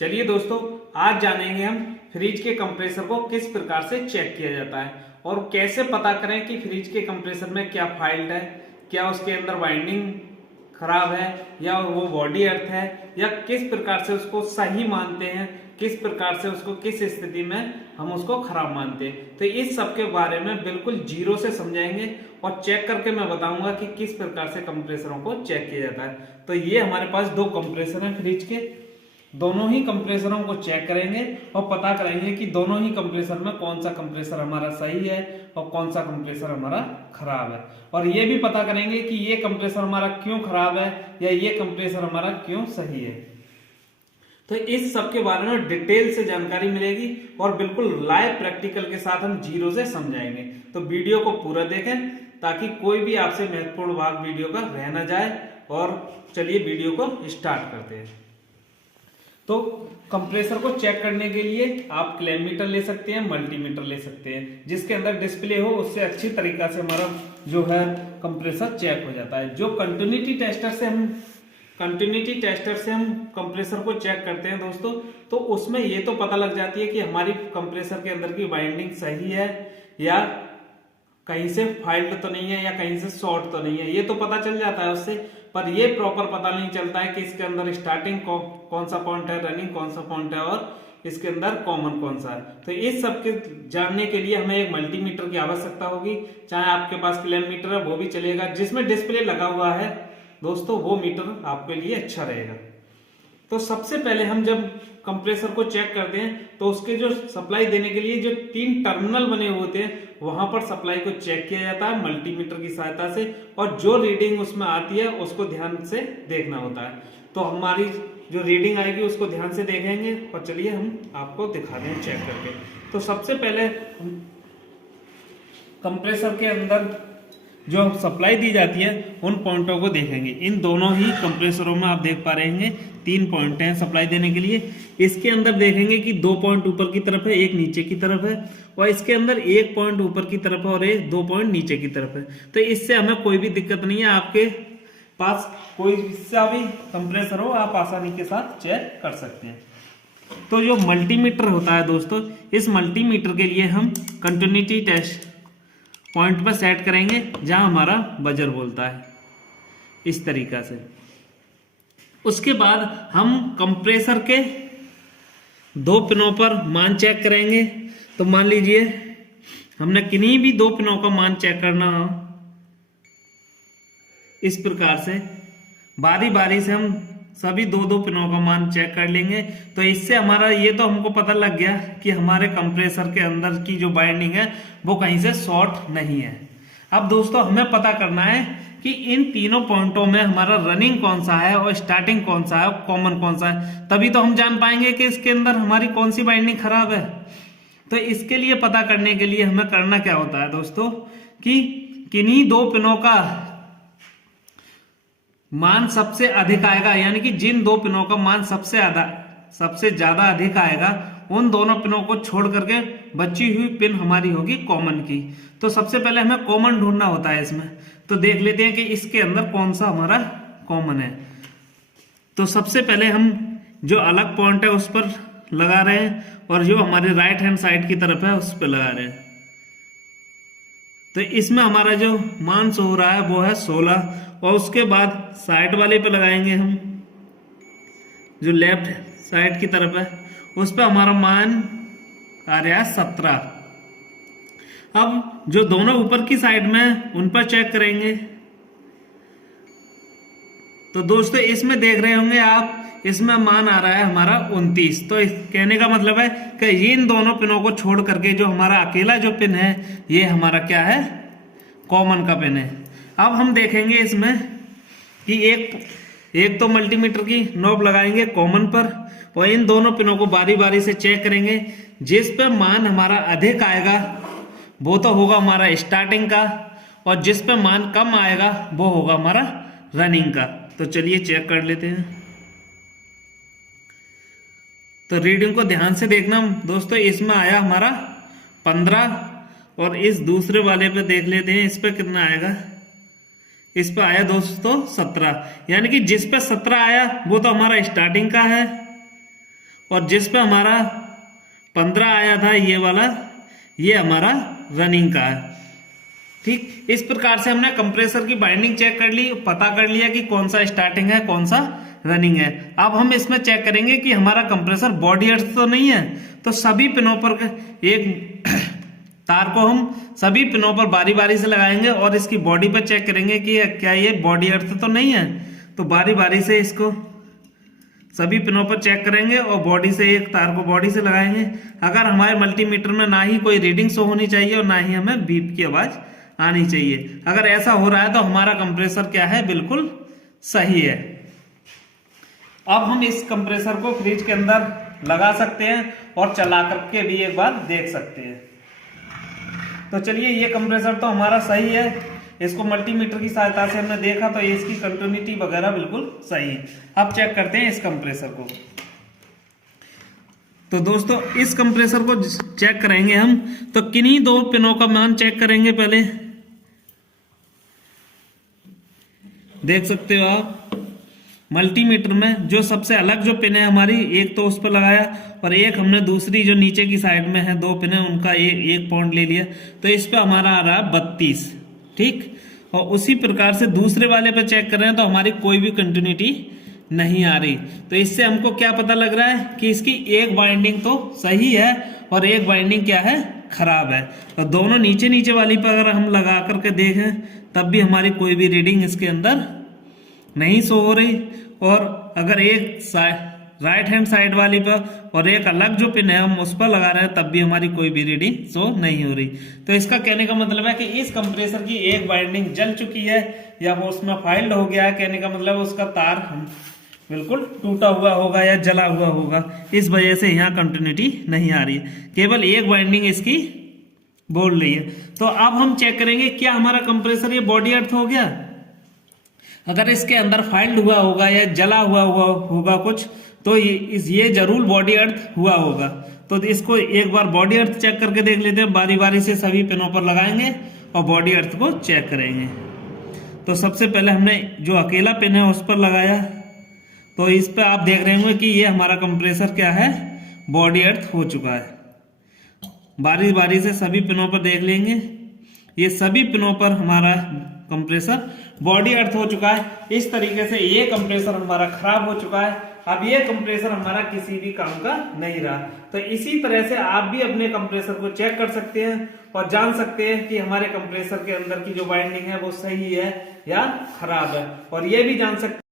चलिए दोस्तों, आज जानेंगे हम फ्रिज के कंप्रेसर को किस प्रकार से चेक किया जाता है और कैसे पता करें कि फ्रिज के कंप्रेसर में क्या फॉल्ट है, क्या उसके अंदर वाइंडिंग खराब है या वो बॉडी अर्थ है, या किस प्रकार से उसको सही मानते हैं, किस प्रकार से उसको किस स्थिति में हम उसको खराब मानते हैं। तो इस सब के बारे में बिल्कुल जीरो से समझाएंगे और चेक करके मैं बताऊंगा कि किस प्रकार से कंप्रेसरों को चेक किया जाता है। तो ये हमारे पास दो कंप्रेसर हैं फ्रिज के, दोनों ही कंप्रेसरों को चेक करेंगे और पता करेंगे कि दोनों ही कंप्रेसर में कौन सा कंप्रेसर हमारा सही है और कौन सा कंप्रेसर हमारा खराब है, और ये भी पता करेंगे कि ये कंप्रेसर हमारा क्यों खराब है या ये कंप्रेसर हमारा क्यों सही है। तो इस सब के बारे में डिटेल से जानकारी मिलेगी और बिल्कुल लाइव प्रैक्टिकल के साथ हम जीरो से समझाएंगे। तो वीडियो को पूरा देखें ताकि कोई भी आपसे महत्वपूर्ण भाग वीडियो का रह ना जाए। और चलिए वीडियो को स्टार्ट करते हैं। तो कंप्रेसर को चेक करने के लिए आप क्लैममीटर ले सकते हैं, मल्टीमीटर ले सकते हैं, जिसके अंदर डिस्प्ले हो, उससे अच्छी तरीका से हमारा जो है कंप्रेसर चेक हो जाता है। जो कंटिन्यूटी टेस्टर से हम कंप्रेसर को चेक करते हैं दोस्तों, तो उसमें ये तो पता लग जाती है कि हमारी कंप्रेसर के अंदर की वाइंडिंग सही है या कहीं से फॉल्ट तो नहीं है या कहीं से शॉर्ट तो नहीं है, ये तो पता चल जाता है उससे। पर ये प्रॉपर पता नहीं चलता है कि इसके अंदर स्टार्टिंग कौन सा पॉइंट है, रनिंग कौन सा पॉइंट है और इसके अंदर कॉमन कौन सा है। तो इस सब के जानने के लिए हमें एक मल्टीमीटर की आवश्यकता होगी। चाहे आपके पास क्लैममीटर है वो भी चलेगा, जिसमें डिस्प्ले लगा हुआ है दोस्तों वो मीटर आपके लिए अच्छा रहेगा। तो सबसे पहले हम जब कंप्रेसर को चेक करते हैं तो उसके जो सप्लाई देने के लिए जो 3 टर्मिनल बने हुए होते हैं वहां पर सप्लाई को चेक किया जाता है मल्टीमीटर की सहायता से, और जो रीडिंग उसमें आती है उसको ध्यान से देखना होता है। तो हमारी जो रीडिंग आएगी उसको ध्यान से देखेंगे और चलिए हम आपको दिखा दें चेक करके। तो सबसे पहले कंप्रेसर के अंदर जो सप्लाई दी जाती है उन पॉइंटों को देखेंगे। इन दोनों ही कंप्रेसरों में आप देख पा रहे हैं 3 पॉइंट हैं सप्लाई देने के लिए। इसके अंदर देखेंगे कि 2 पॉइंट ऊपर की तरफ है, एक नीचे की तरफ है, और इसके अंदर 1 पॉइंट ऊपर की तरफ है और 2 पॉइंट नीचे की तरफ है। तो इससे हमें कोई भी दिक्कत नहीं है। आपके पास कोई सा भी कंप्रेसर हो आप आसानी के साथ चेक कर सकते हैं। तो जो मल्टीमीटर होता है दोस्तों, इस मल्टीमीटर के लिए हम कंटिन्यूटी टेस्ट पॉइंट पर सेट करेंगे जहां हमारा बजर बोलता है, इस तरीका से। उसके बाद हम कंप्रेसर के 2 पिनों पर मान चेक करेंगे। तो मान लीजिए हमने किन्हीं भी 2 पिनों का मान चेक करना हो, इस प्रकार से बारी बारी से हम सभी 2 पिनों का मान चेक कर लेंगे। तो इससे हमारा ये तो हमको पता लग गया कि हमारे कंप्रेसर के अंदर की जो बाइंडिंग है वो कहीं से शॉर्ट नहीं है। अब दोस्तों हमें पता करना है कि इन तीनों पॉइंटों में हमारा रनिंग कौन सा है और स्टार्टिंग कौन सा है और कॉमन कौन सा है, तभी तो हम जान पाएंगे कि इसके अंदर हमारी कौन सी बाइंडिंग खराब है। तो इसके लिए पता करने के लिए हमें करना क्या होता है दोस्तों कि किन्हीं 2 पिनों का मान सबसे अधिक आएगा, यानी कि जिन 2 पिनों का मान सबसे ज्यादा अधिक आएगा उन दोनों पिनों को छोड़ करके बची हुई पिन हमारी होगी कॉमन की। तो सबसे पहले हमें कॉमन ढूंढना होता है इसमें। तो देख लेते हैं कि इसके अंदर कौन सा हमारा कॉमन है। तो सबसे पहले हम जो अलग पॉइंट है उस पर लगा रहे हैं और जो हमारे राइट हैंड साइड की तरफ है उस पर लगा रहे हैं। तो इसमें हमारा जो मान शो हो रहा है वो है 16, और उसके बाद साइड वाले पे लगाएंगे हम, जो लेफ्ट साइड की तरफ है उस पे हमारा मान आ रहा है 17। अब जो दोनों ऊपर की साइड में उन पर चेक करेंगे। तो दोस्तों इसमें देख रहे होंगे आप, इसमें मान आ रहा है हमारा 29। तो कहने का मतलब है कि इन दोनों पिनों को छोड़ करके जो हमारा अकेला जो पिन है ये हमारा क्या है, कॉमन का पिन है। अब हम देखेंगे इसमें कि एक तो मल्टीमीटर की नॉब लगाएंगे कॉमन पर और इन दोनों पिनों को बारी बारी से चेक करेंगे। जिस पे मान हमारा अधिक आएगा वो तो होगा हमारा स्टार्टिंग का, और जिस पे मान कम आएगा वो होगा हमारा रनिंग का। तो चलिए चेक कर लेते हैं। तो रीडिंग को ध्यान से देखना दोस्तों, इसमें आया हमारा 15 और इस दूसरे वाले पे देख लेते हैं इस पे कितना आएगा। इस पे आया दोस्तों 17, यानी कि जिस पे 17 आया वो तो हमारा स्टार्टिंग का है और जिस पे हमारा 15 आया था ये वाला, ये हमारा रनिंग का है। ठीक, इस प्रकार से हमने कंप्रेसर की बाइंडिंग चेक कर ली, पता कर लिया कि कौन सा स्टार्टिंग है कौन सा रनिंग है। अब हम इसमें चेक करेंगे कि हमारा कंप्रेसर बॉडी अर्थ तो नहीं है। तो सभी पिनों पर एक तार को हम सभी पिनों पर बारी बारी से लगाएंगे और इसकी बॉडी पर चेक करेंगे कि क्या ये बॉडी अर्थ तो नहीं है। तो बारी बारी से इसको सभी पिनों पर चेक करेंगे और बॉडी से एक तार को बॉडी से लगाएंगे। अगर हमारे मल्टीमीटर में ना ही कोई रीडिंग शो होनी चाहिए और ना ही हमें बीप की आवाज आनी चाहिए। अगर ऐसा हो रहा है तो हमारा कंप्रेसर क्या है, बिल्कुल सही है। अब हम इस कंप्रेसर को फ्रिज के अंदर लगा सकते हैं और चला करके भी एक बार देख सकते हैं। तो चलिए, ये कंप्रेसर तो हमारा सही है, इसको मल्टीमीटर की सहायता से हमने देखा तो इसकी कंटिन्यूटी वगैरह बिल्कुल सही है। अब चेक करते हैं इस कंप्रेसर को। तो दोस्तों, इस कंप्रेसर को चेक करेंगे हम, तो किन्हीं दो पिनों का मान चेक करेंगे। पहले देख सकते हो आप मल्टीमीटर में जो सबसे अलग जो पिन है हमारी, एक तो उस पर लगाया और एक हमने दूसरी जो नीचे की साइड में है 2 पिन है उनका एक पॉइंट ले लिया। तो इस पे हमारा आ रहा है 32। ठीक, और उसी प्रकार से दूसरे वाले पे चेक कर रहे हैं तो हमारी कोई भी कंटिन्यूटी नहीं आ रही। तो इससे हमको क्या पता लग रहा है कि इसकी एक बाइंडिंग तो सही है और एक बाइंडिंग क्या है, खराब है। तो दोनों नीचे नीचे वाली पर अगर हम लगा करके देखें तब भी हमारी कोई भी रीडिंग इसके अंदर नहीं शो हो रही। और अगर एक राइट हैंड साइड वाली पर और एक अलग जो पिन है हम उस पर लगा रहे हैं तब भी हमारी कोई भी रीडिंग शो नहीं हो रही। तो इसका कहने का मतलब है कि इस कंप्रेसर की एक बाइंडिंग जल चुकी है या वो उसमें फाइल्ड हो गया है। कहने का मतलब उसका तार बिल्कुल टूटा हुआ होगा या जला हुआ होगा, इस वजह से यहाँ कंटिन्यूटी नहीं आ रही है, केवल एक बाइंडिंग इसकी बोल रही है। तो अब हम चेक करेंगे क्या हमारा कंप्रेसर ये बॉडी अर्थ हो गया। अगर इसके अंदर फाइल्ड हुआ होगा या जला हुआ होगा कुछ, तो ये जरूर बॉडी अर्थ हुआ होगा। तो इसको एक बार बॉडी अर्थ चेक करके देख लेते हैं। बारी बारी से सभी पिनों पर लगाएंगे और बॉडी अर्थ को चेक करेंगे। तो सबसे पहले हमने जो अकेला पिन है उस पर लगाया, तो इस पर आप देख रहे होंगे कि ये हमारा कंप्रेसर क्या है, बॉडी अर्थ हो चुका है। बारी बारी से सभी पिनों पर देख लेंगे, ये सभी पिनों पर हमारा कंप्रेसर बॉडी अर्थ हो चुका है। इस तरीके से ये कंप्रेसर हमारा खराब हो चुका है। अब ये कंप्रेसर हमारा किसी भी काम का नहीं रहा। तो इसी तरह से आप भी अपने कंप्रेसर को चेक कर सकते हैं और जान सकते हैं कि हमारे कंप्रेसर के अंदर की जो वाइंडिंग है वो सही है या खराब है। और ये भी जान सकते